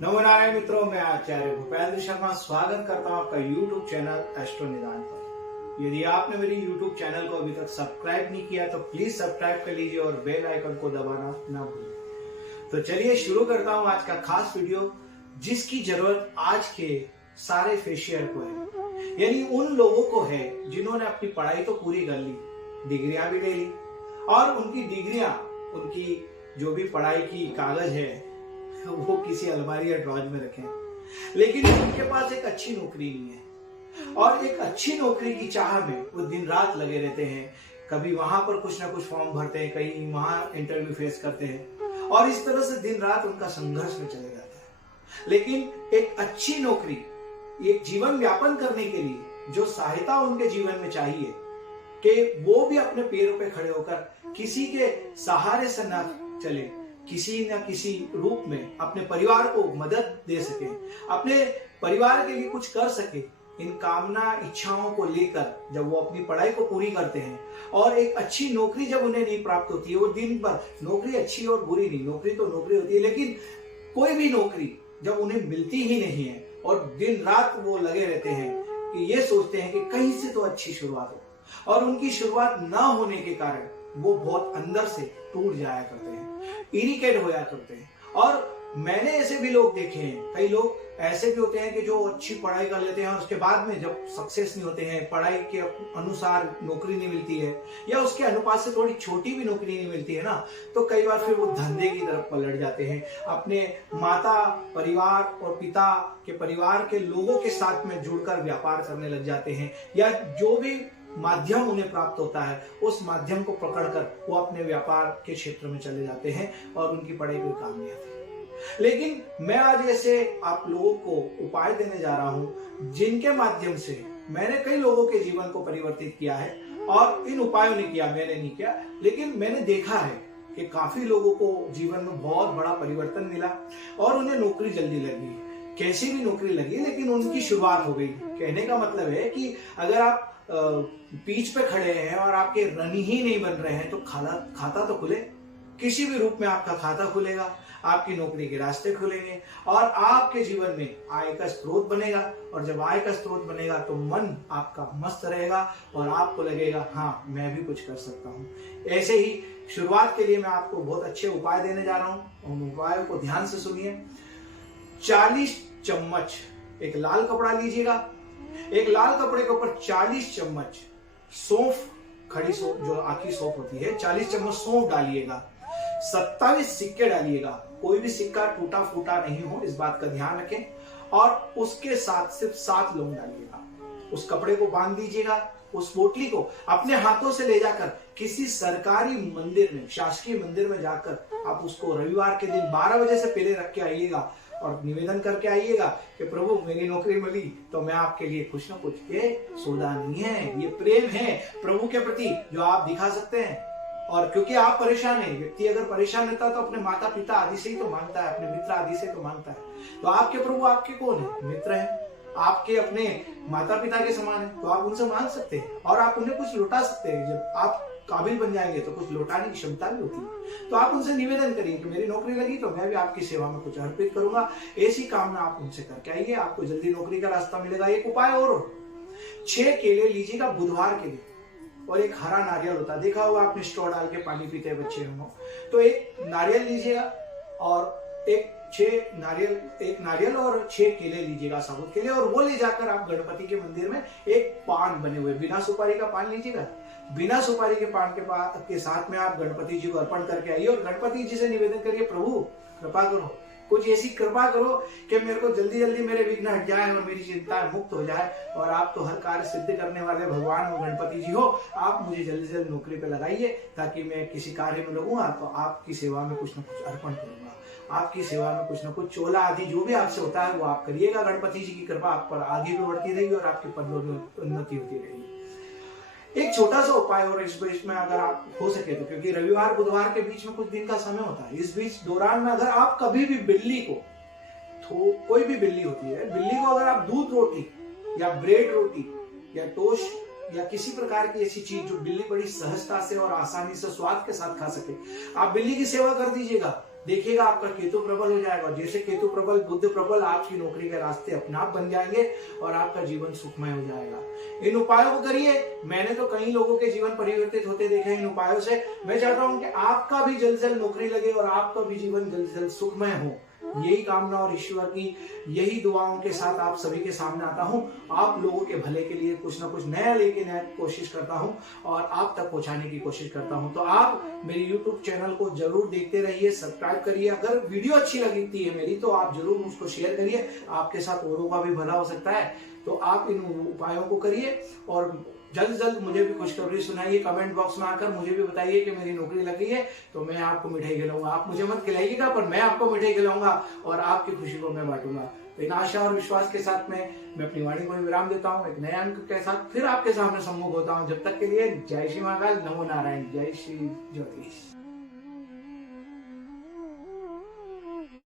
नमो नारायण मित्रों, मैं आचार्य भूपेंद्र शर्मा स्वागत करता हूं आपका YouTube चैनल एस्ट्रो निदान पर। यदि आपने मेरी YouTube चैनल को अभी तक सब्सक्राइब नहीं किया तो प्लीज सब्सक्राइब कर लीजिए और बेल आइकन को दबाना ना भूलें। तो चलिए शुरू करता हूं आज का खास वीडियो, जिसकी जरूरत आज के सारे फेशियर को है, यानी उन लोगों को है जिन्होंने अपनी पढ़ाई तो पूरी कर ली, डिग्रियां भी ले ली और उनकी डिग्रियां, उनकी जो भी पढ़ाई की कागज है वो किसी अलमारी या ड्रॉज में रखें, लेकिन उनके पास एक अच्छी नौकरी नहीं है और एक अच्छी नौकरी की चाह में वो दिन रात लगे रहते हैं। कभी वहां पर कुछ ना कुछ फॉर्म भरते हैं, कहीं वहां इंटरव्यू फेस करते हैं और इस तरह से दिन रात उनका संघर्ष में चले जाता है। लेकिन एक अच्छी नौकरी, एक जीवन यापन करने के लिए जो सहायता उनके जीवन में चाहिए कि वो भी अपने पैरों पे खड़े होकर किसी के सहारे से न चले, किसी न किसी रूप में अपने परिवार को मदद दे सके, अपने परिवार के लिए कुछ कर सके, इन कामना इच्छाओं को लेकर जब वो अपनी पढ़ाई को पूरी करते हैं और एक अच्छी नौकरी जब उन्हें नहीं प्राप्त होती है, वो दिन भर, नौकरी अच्छी और बुरी नहीं, नौकरी तो नौकरी होती है, लेकिन कोई भी नौकरी जब उन्हें मिलती ही नहीं है और दिन रात वो लगे रहते हैं कि ये सोचते हैं कि कहीं से तो अच्छी शुरुआत हो, और उनकी शुरुआत ना होने के कारण वो बहुत अंदर से टूट जाया करते हैं, इरिटेट होया करते हैं। और मैंने ऐसे भी लोग देखे हैं, कई लोग ऐसे भी होते हैं कि जो अच्छी पढ़ाई कर लेते हैं और उसके बाद में जब सक्सेस नहीं होते हैं, पढ़ाई के अनुसार नौकरी नहीं मिलती है या उसके अनुपात से थोड़ी छोटी भी नौकरी नहीं मिलती है ना, तो कई बार फिर वो धंधे की तरफ पलट जाते हैं, अपने माता परिवार और पिता के परिवार के लोगों के साथ में जुड़कर व्यापार करने लग जाते हैं, या जो भी माध्यम उन्हें प्राप्त होता है उस माध्यम को पकड़कर वो अपने व्यापार के क्षेत्र में चले जाते हैं और उनकी पढ़ाई कोई काम नहीं आती। लेकिन मैं आज ऐसे आप लोगों को उपाय देने जा रहा हूं जिनके माध्यम से मैंने कई लोगों के जीवन को परिवर्तित किया है, और इन उपायों ने किया, मैंने नहीं किया, लेकिन मैंने देखा है कि काफी लोगों को जीवन में बहुत बड़ा परिवर्तन मिला और उन्हें नौकरी जल्दी लगी, कैसी भी नौकरी लगी, लेकिन उनकी शुरुआत हो गई। कहने का मतलब है कि अगर आप पीच पे खड़े हैं और आपके रन ही नहीं बन रहे हैं तो खाता तो खुले, किसी भी रूप में आपका खाता खुलेगा, आपकी नौकरी के रास्ते खुलेंगे और आपके जीवन में आय का स्रोत बनेगा, और जब आय का स्रोत बनेगा तो मन आपका मस्त रहेगा और आपको लगेगा हाँ मैं भी कुछ कर सकता हूँ। ऐसे ही शुरुआत के लिए मैं आपको बहुत अच्छे उपाय देने जा रहा हूँ, उन उपायों को ध्यान से सुनिए। 40 चम्मच एक लाल कपड़ा लीजिएगा, एक लाल कपड़े के ऊपर 40 चम्मच सौंफ, खड़ी सौंफ जो आखी सौंफ होती है, 40 चम्मच सौंफ डालिएगा, 27 सिक्के डालिएगा, कोई भी सिक्का टूटा फूटा नहीं हो, इस बात का ध्यान रखें, और उसके साथ सिर्फ 7 लौंग डालिएगा। उस कपड़े को बांध दीजिएगा, उस पोटली को अपने हाथों से ले जाकर किसी सरकारी मंदिर में, शासकीय मंदिर में जाकर आप उसको रविवार के दिन 12 बजे से पहले रख के आइएगा और निवेदन करके आइएगा कि प्रभु मेरी नौकरी मिली तो मैं आपके लिए कुछ ना कुछ, ये सौदा नहीं है, ये प्रेम है प्रभु के प्रति जो आप दिखा सकते हैं। और क्योंकि आप परेशान हैं, व्यक्ति अगर परेशान रहता तो अपने माता पिता आदि से ही तो मांगता है, अपने मित्र आदि से तो मांगता है, तो आपके प्रभु आपके कौन है? मित्र है, आपके अपने माता पिता के समान है, तो आप उनसे मांग सकते हैं और आप उन्हें कुछ लौटा सकते हैं। जब आप काबिल बन जाएंगे तो कुछ लौटाने की क्षमता भी होती है, तो आप उनसे निवेदन करिए कि मेरी नौकरी लगी तो मैं भी आपकी सेवा में कुछ अर्पित करूंगा। ऐसी कामना आप उनसे करके आइए, आपको जल्दी नौकरी का रास्ता मिलेगा। एक उपाय और, 6 केले लीजिएगा बुधवार के दिन, और एक हरा नारियल होता है, देखा होगा आपने, स्ट्रॉ डाल के पानी पीते हैं बच्चे हों, तो एक नारियल लीजिएगा और एक नारियल और 6 केले लीजिएगा, साबुत केले, और वो ले जाकर आप गणपति के मंदिर में एक पान बने हुए बिना सुपारी का पान लीजिएगा। बिना सुपारी के पान के साथ में आप गणपति जी को अर्पण करके आइए और गणपति जी से निवेदन करिए, प्रभु कृपा करो, कुछ ऐसी कृपा करो कि मेरे को जल्दी जल्दी मेरे विघ्न हट जाए और मेरी चिंता मुक्त हो जाए, और आप तो हर कार्य सिद्ध करने वाले भगवान और गणपति जी हो, आप मुझे जल्दी से जल्दी नौकरी पे लगाइए ताकि मैं किसी कार्य में लगूंगा तो आपकी सेवा में कुछ न कुछ अर्पण करूंगा, आपकी सेवा में कुछ न कुछ चोला आदि जो भी आपसे होता है वो आप करिएगा। गणपति जी की कृपा आप पर आगे भी बढ़ती रहेगी और आपकी पदों में उन्नति होती रहेगी। एक छोटा सा उपाय और इस बीच में अगर आप हो सके तो, क्योंकि रविवार बुधवार के बीच में कुछ दिन का समय होता है, इस बीच दौरान में अगर आप कभी भी बिल्ली को, कोई भी बिल्ली होती है, बिल्ली को अगर आप दूध रोटी या ब्रेड रोटी या टोस्ट या किसी प्रकार की ऐसी चीज जो बिल्ली बड़ी सहजता से और आसानी से स्वाद के साथ खा सके, आप बिल्ली की सेवा कर दीजिएगा। देखिएगा आपका केतु प्रबल हो जाएगा। जैसे केतु प्रबल, बुध प्रबल, आपकी नौकरी के रास्ते अपने आप बन जाएंगे और आपका जीवन सुखमय हो जाएगा। इन उपायों को करिए। मैंने तो कई लोगों के जीवन परिवर्तित होते देखे इन उपायों से। मैं चाहता हूं कि आपका भी जल्द से जल्द नौकरी लगे और आपका भी जीवन जल्द से जल्द सुखमय हो। यही कामना और ईश्वर की यही दुआओं के साथ आप सभी के सामने आता हूं। आप लोगों के भले के लिए कुछ ना कुछ नया लेके नया कोशिश करता हूं और आप तक पहुंचाने की कोशिश करता हूं। तो आप मेरे YouTube चैनल को जरूर देखते रहिए, सब्सक्राइब करिए। अगर वीडियो अच्छी लगती है मेरी तो आप जरूर उसको शेयर करिए, आपके साथ औरों का भी भला हो सकता है। तो आप इन उपायों को करिए और जल्द से जल्द मुझे भी खुशखबरी सुनाइए। कमेंट बॉक्स में आकर मुझे भी बताइए कि मेरी नौकरी लग गई है तो मैं आपको मिठाई खिलाऊंगा। आप मुझे मत खिलाइएगा पर मैं आपको मिठाई खिलाऊंगा और आपकी खुशी को मैं बांटूंगा। तो इन आशा और विश्वास के साथ मैं अपनी वाणी को विराम देता हूँ। एक नए अंक के साथ फिर आपके सामने सम्मुख होता हूँ। जब तक के लिए जय श्री महाकाल, नमो नारायण, जय श्री ज्योतिष।